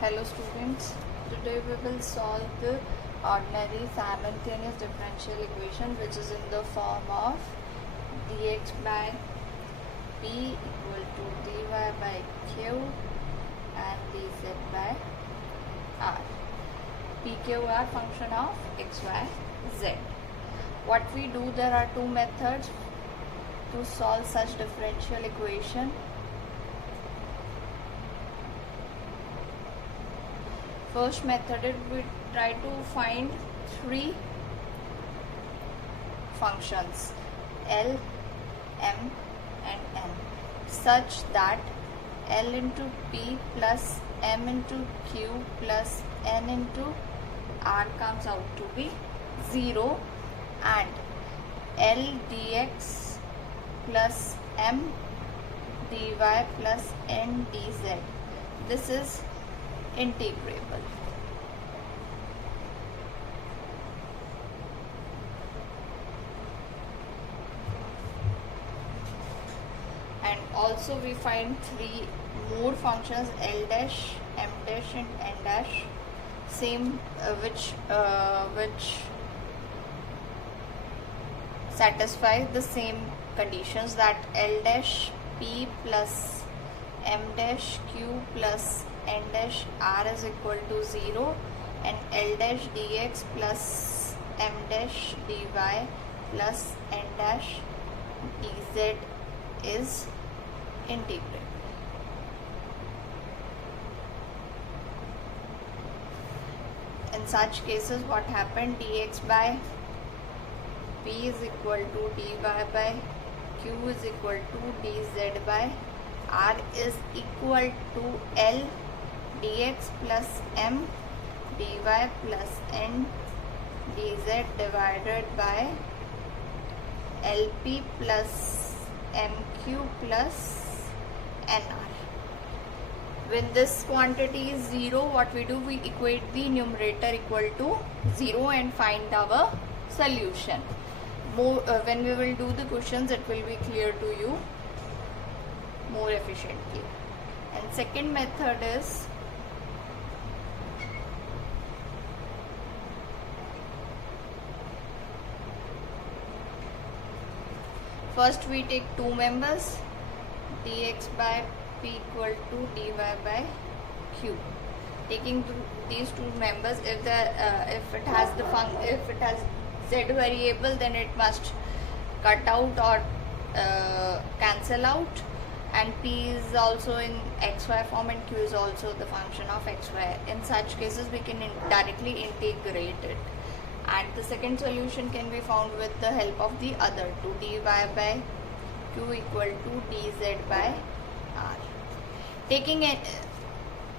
Hello students, today we will solve the ordinary simultaneous differential equation which is in the form of dx by p equal to dy by q and dz by r. P, Q are function of x, y, z. What we do, there are two methods to solve such differential equation. First method is we try to find three functions L, M and N such that L into P plus M into Q plus N into R comes out to be 0 and L dx plus M dy plus N dz. This is integrable. And also we find three more functions L dash, M dash and N dash, same which satisfy the same conditions, that L dash P plus M dash Q plus N dash R is equal to 0 and L dash dx plus M dash dy plus N dash dz is integrable. In such cases, what happened, dx by p is equal to dy by q is equal to dz by r is equal to L dx plus M dy plus N dz divided by LP plus MQ plus NR. When this quantity is 0, what we do, we equate the numerator equal to 0 and find our solution. When we will do the questions, it will be clear to you more efficiently. And second method is first we take two members dx by p equal to dy by q. Taking these two members, if it has z variable, then it must cut out or cancel out, and p is also in xy form and q is also the function of xy. In such cases, we can directly integrate it, and the second solution can be found with the help of the other two, dy by q equal to dz by r. Taking it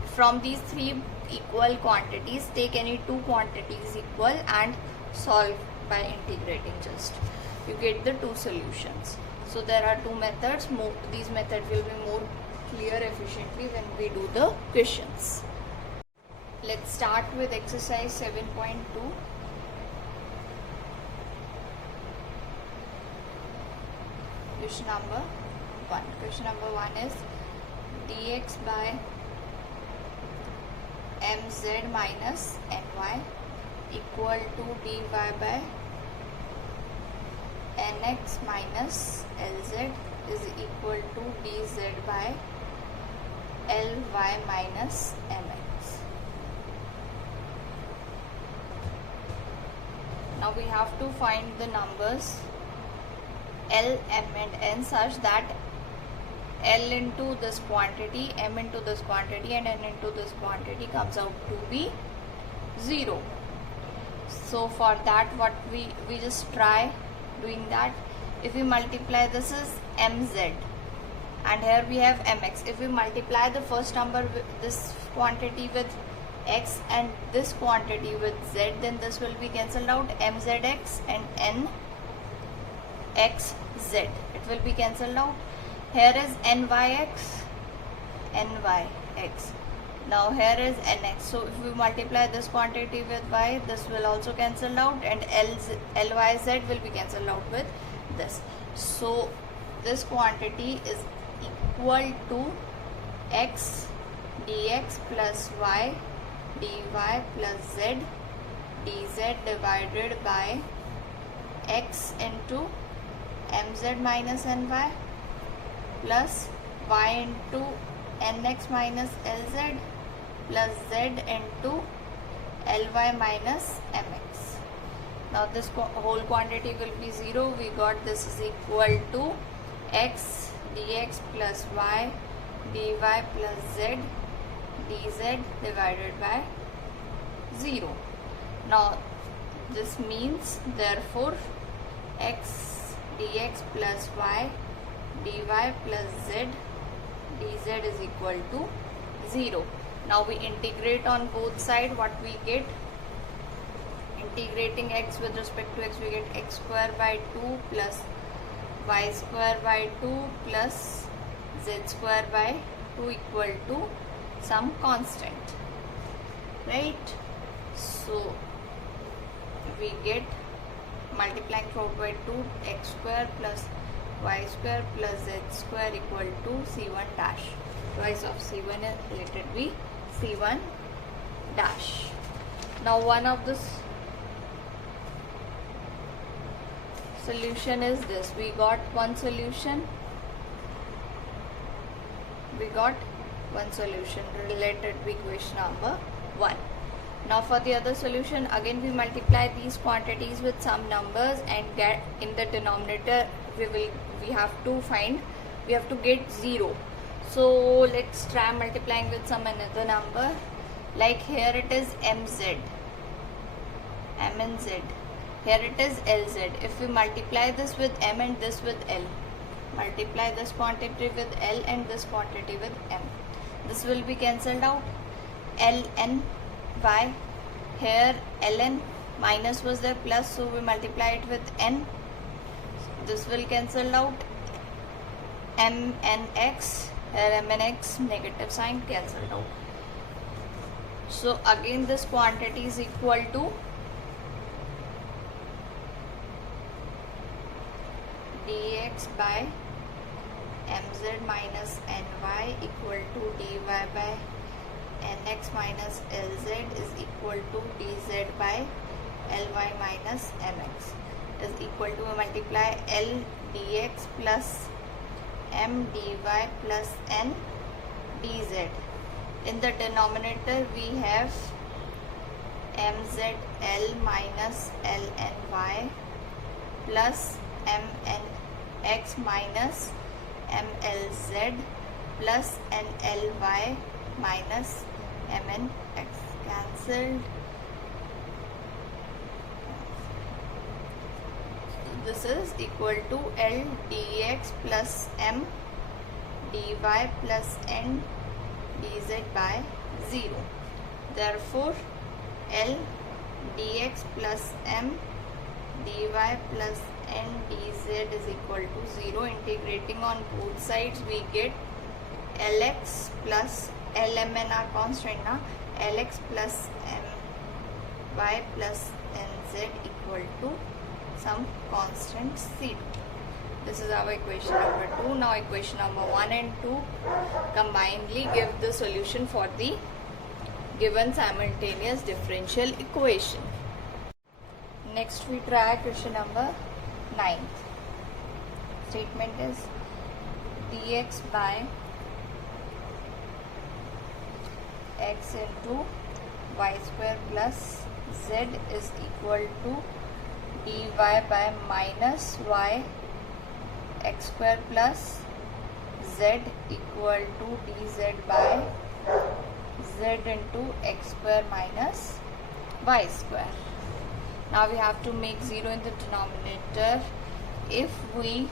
from these three equal quantities, take any two quantities equal and solve by integrating. Just you get the two solutions. So there are two methods. These methods will be more clear efficiently when we do the questions. Let's start with exercise 7.2. Question number 1. Question number 1 is dx by mz minus ny equal to dy by nx minus lz is equal to dz by ly minus mx. Now we have to find the numbers L, M and N such that L into this quantity, M into this quantity and N into this quantity comes out to be 0. So for that, what we just try doing that. If we multiply, this is mz and here we have mx. If we multiply the first number with this quantity with x and this quantity with z, then this will be cancelled out, mzx and nxz. It will be cancelled out. Here is nyx, nyx. Now here is nx. So if we multiply this quantity with y, this will also cancel out, and lyz will be cancelled out with this. So this quantity is equal to x dx plus y dy plus z dz divided by x into mz minus ny plus y into nx minus lz plus z into ly minus mx. Now this whole quantity will be 0. We got this is equal to x dx plus y dy plus z dz divided by 0. Now this means therefore x dx plus y dy plus z dz is equal to 0. Now we integrate on both sides. What we get? Integrating x with respect to x, we get x square by 2 plus y square by 2 plus z square by 2 equal to some constant, right? So we get multiplying throughout by 2 x square plus y square plus z square equal to c1 dash. Twice of c1 is let it be c1 dash. Now one of this solution is this. We got one solution. Related to equation number 1. Now for the other solution, again we multiply these quantities with some numbers and get in the denominator we have to get 0. So let's try multiplying with some another number. Like here it is mz, m and z. Here it is lz. If we multiply this with m and this with l, multiply this quantity with l and this quantity with m, this will be cancelled out. ln y, here ln minus was there plus, so we multiply it with n, this will cancel out. m and x, here m and x negative sign cancelled out. So again this quantity is equal to dx by mz minus ny equal to dy by nx minus lz is equal to dz by ly minus mx is equal to multiply l dx plus m dy plus n dz. In the denominator we have mzl minus lny plus mnx minus mlz plus nly minus mnx. Cancelled. This is equal to L dx plus m dy plus n dz by 0. Therefore L dx plus m dy plus n dz is equal to 0. Integrating on both sides we get lx plus lmn are constant now, lx plus my plus nz equal to some constant c2. This is our equation number 2. Now equation number 1 and 2 combinedly give the solution for the given simultaneous differential equation. Next we try question number 9. Statement is dx by x into y square plus z is equal to dy by minus y x square plus z equal to dz by z into x square minus y square. Now we have to make 0 in the denominator. If we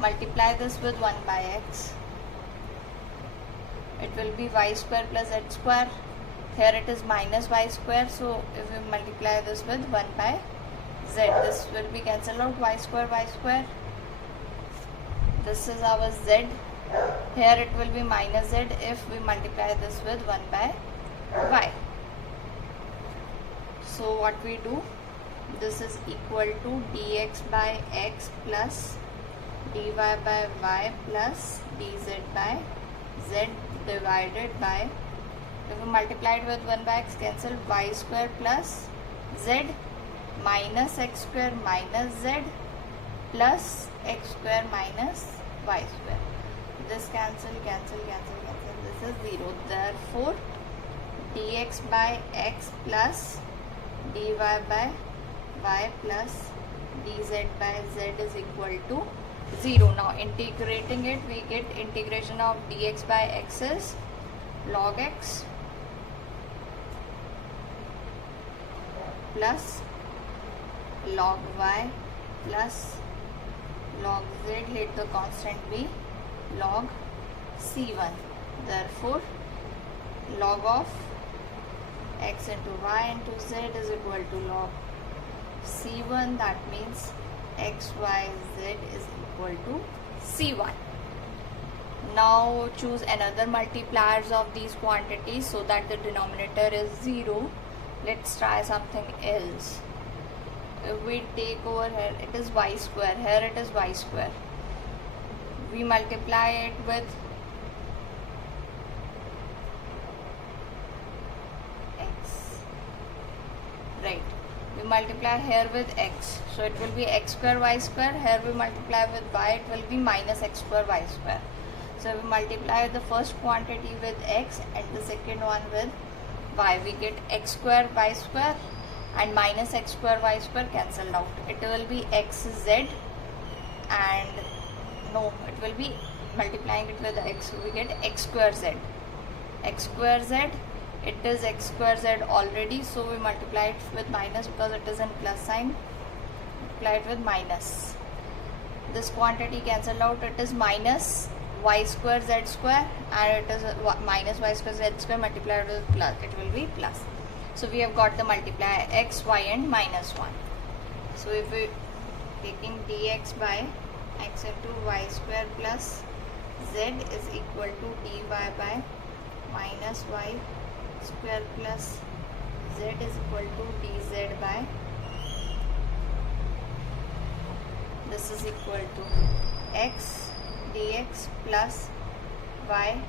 multiply this with 1 by x, it will be y square plus z square. Here it is minus y square, so if we multiply this with 1 by z, this will be cancelled out, y square. This is our z. Here it will be minus z if we multiply this with 1 by y. So what we do, this is equal to dx by x plus dy by y plus dz by z divided by, if we multiply it with 1 by x, cancel y square plus z minus x square minus z plus x square minus y square. This cancel. This is 0. Therefore, dx by x plus dy by y plus dz by z is equal to 0. Now integrating it, we get integration of dx by x is log x plus log y plus log z, let the constant be log c1. Therefore, log of x into y into z is equal to log c1. That means x, y, z is equal to c1. Now choose another multipliers of these quantities so that the denominator is 0. Let's try something else. If we take over here, it is y square. Here it is y square. We multiply it with x. Right. We multiply here with x. So it will be x square y square. Here we multiply with y. It will be minus x square y square. So we multiply the first quantity with x and the second one with y. We get x square y square and minus x square y square cancelled out. It will be xz and no, it will be multiplying it with x. So we get x square z. X square z, it is x square z already. So we multiply it with minus because it is in plus sign. Multiply it with minus. This quantity cancelled out. It is minus y square z square and it is minus y square z square multiplied with plus. It will be plus. So we have got the multiplier x, y and minus 1. So if we taking dx by x into y square plus z is equal to dy by minus y square plus z is equal to dz by, this is equal to x dx plus y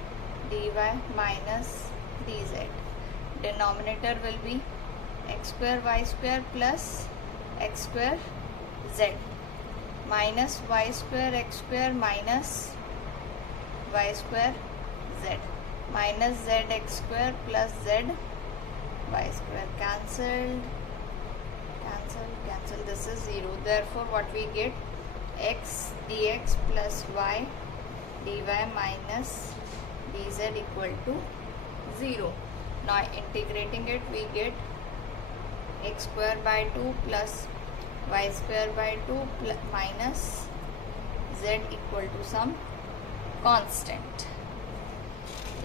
dy minus dz. Denominator will be x square y square plus x square z minus y square x square minus y square z minus z x square plus z y square. Cancel. This is 0. Therefore, what we get, x dx plus y dy minus dz equal to 0. Now integrating it, we get x square by 2 plus y square by 2 plus minus z equal to some constant.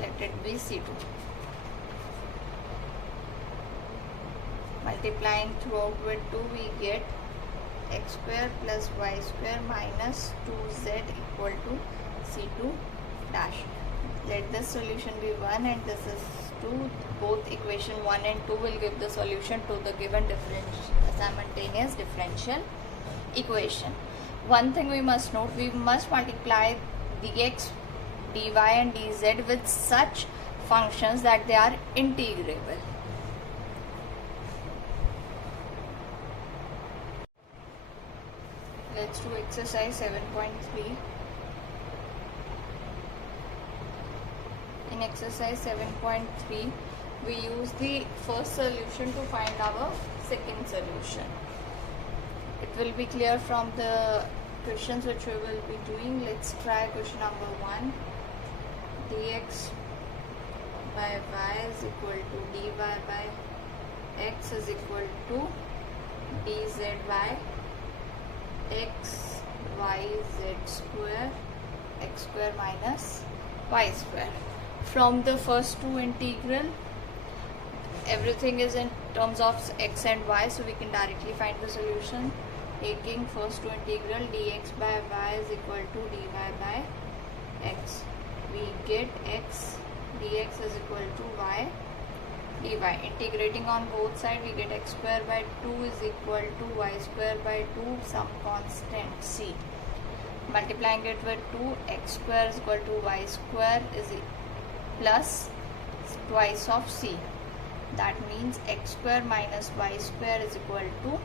Let it be c2. Multiplying throughout with 2, we get x square plus y square minus 2z equal to c2 dash. Let this solution be 1 and this is 2. Both equation 1 and 2 will give the solution to the given simultaneous differential equation. One thing we must note, we must multiply dx, dy and dz with such functions that they are integrable. Let's do exercise 7.3. In exercise 7.3, we use the first solution to find our second solution. It will be clear from the questions which we will be doing. Let's try question number 1. Dx by y is equal to dy by x is equal to dz by x y z square x square minus y square. From the first two integral, everything is in terms of x and y, so we can directly find the solution. Taking first two integral, dx by y is equal to dy by x. We get x dx is equal to y dy. Integrating on both sides, we get x square by 2 is equal to y square by 2, some constant c. Multiplying it with 2, x square is equal to y square is plus twice of c. That means x square minus y square is equal to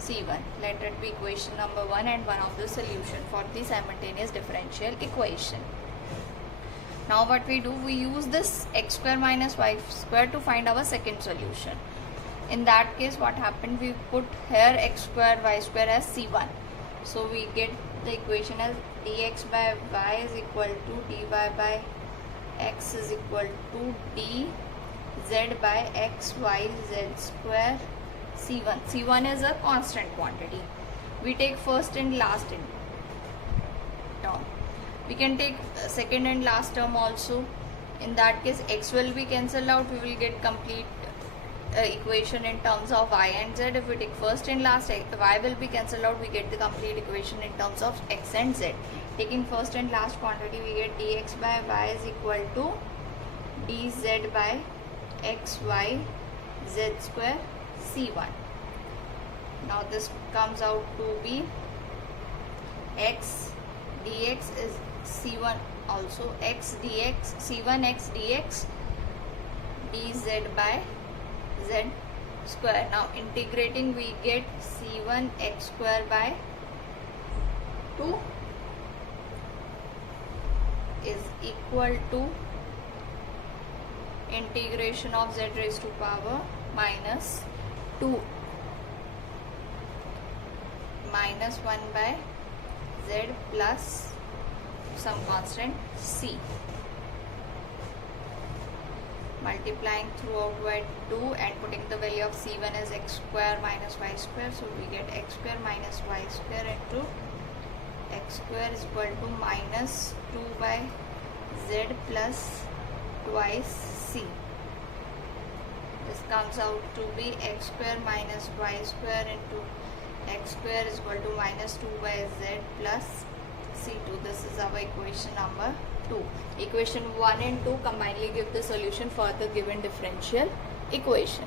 c1. Let it be equation number 1 and one of the solution for the simultaneous differential equation. Now what we do, we use this x square minus y square to find our second solution. In that case, what happened, we put here x square y square as c1. So we get the equation as dx by y is equal to dy by x is equal to dz by x y z square c1. c1 is a constant quantity. We take first and last term. We can take second and last term also. In that case, x will be cancelled out. We will get complete equation in terms of y and z. If we take first and last, y will be cancelled out. We get the complete equation in terms of x and z. Taking first and last quantity, we get dx by y is equal to dz by x y z square c1. Now this comes out to be x dx is c1 also, x dx c1 x dx dz by z square. Now integrating, we get c1 x square by 2 is equal to integration of z raised to power minus 2 minus 1 by z plus some constant c. Multiplying throughout by 2 and putting the value of c1 as x square minus y square. So we get x square minus y square into x square is equal to minus 2 by z plus twice c. This comes out to be x square minus y square into x square is equal to minus 2 by z plus c2. This is our equation number 2. Equation 1 and 2 combinedly give the solution for the given differential equation.